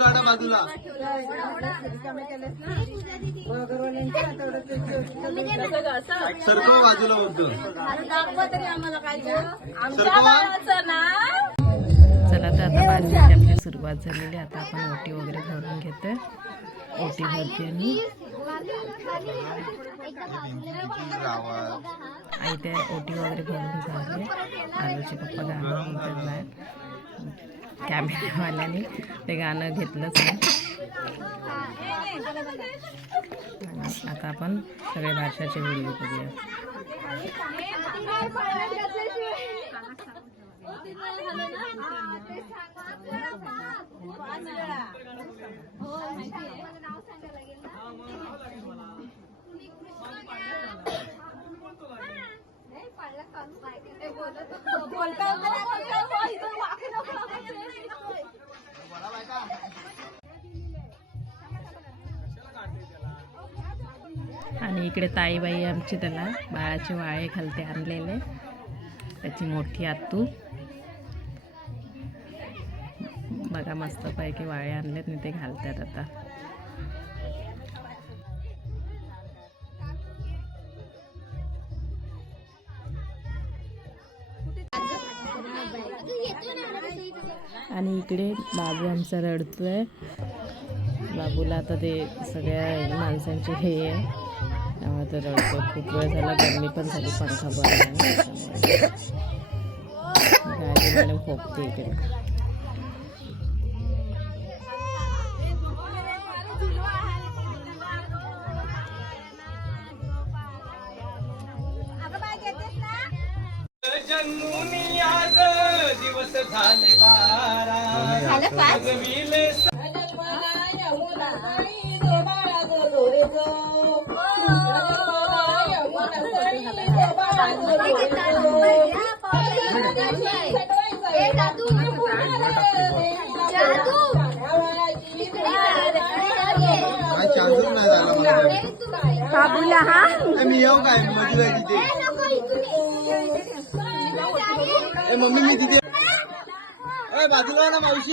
काढा बाजूला. सरकव बाजूला होतं. सरकवा चला तर आता बाजूची आपली सुरुवात झालेली आता आपण ओटी वगैरे भरून घेतोय. ओटी भरते आणि आई त्या ओटी वगैरे भरून झाले आलूचे पप्पा गाणं म्हणतात कॅमेरावाल्याने ते गाणं घेतलंच नाही. आता आपण सगळे भाषाचे व्हिडिओ बघूया. हो, आणि इकडे ताईबाई आमची त्याला बाळाचे वाळे खालते आणलेले. त्याची मोठी आतू बघा मस्तपैकी वाळे आणलेत आणि ते घालतात आता. आणि इकडे बाबू आमचा रडतोय. बाबूला आता ते सगळ्या माणसांची हे आहे. त्यामुळे तो रडतो खूप वेळ झाला. गरमी पण झाली. पंखा मॅडम खोकते इकडे. दिवस झाले बारा. जगविले काय चान्सच नाही झाला मला ए, मी येऊ काय मजूर आहे तिथे ए मम्मी मी तिथे ए बाजूला हो ना मावशी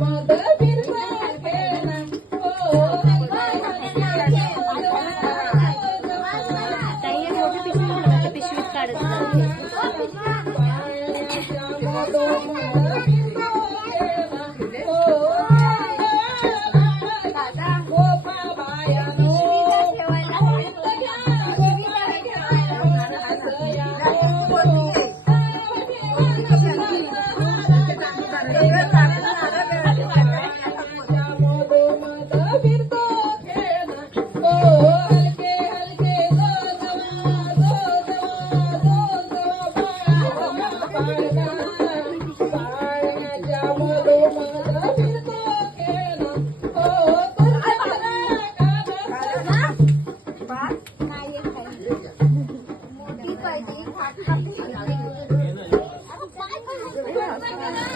மத Vai!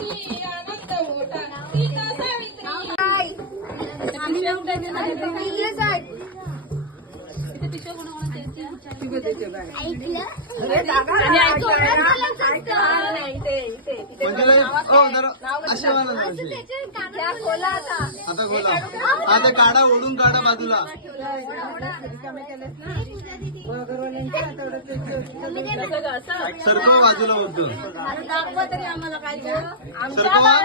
आता बोला आता काढा ओढून काढा बाजूला सरकव बाजूला बघतो सरकवा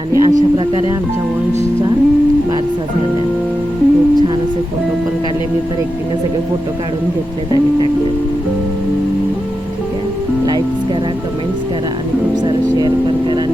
आणि अशा प्रकारे आमच्या वंशचा वारसा झाला खूप छान असे फोटो पण काढले. मी तर एकटीने सगळे फोटो काढून घेतले त्याने टाकले ठीक आहे? लाईक्स करा कमेंट्स करा आणि खूप सारे शेअर पण करा.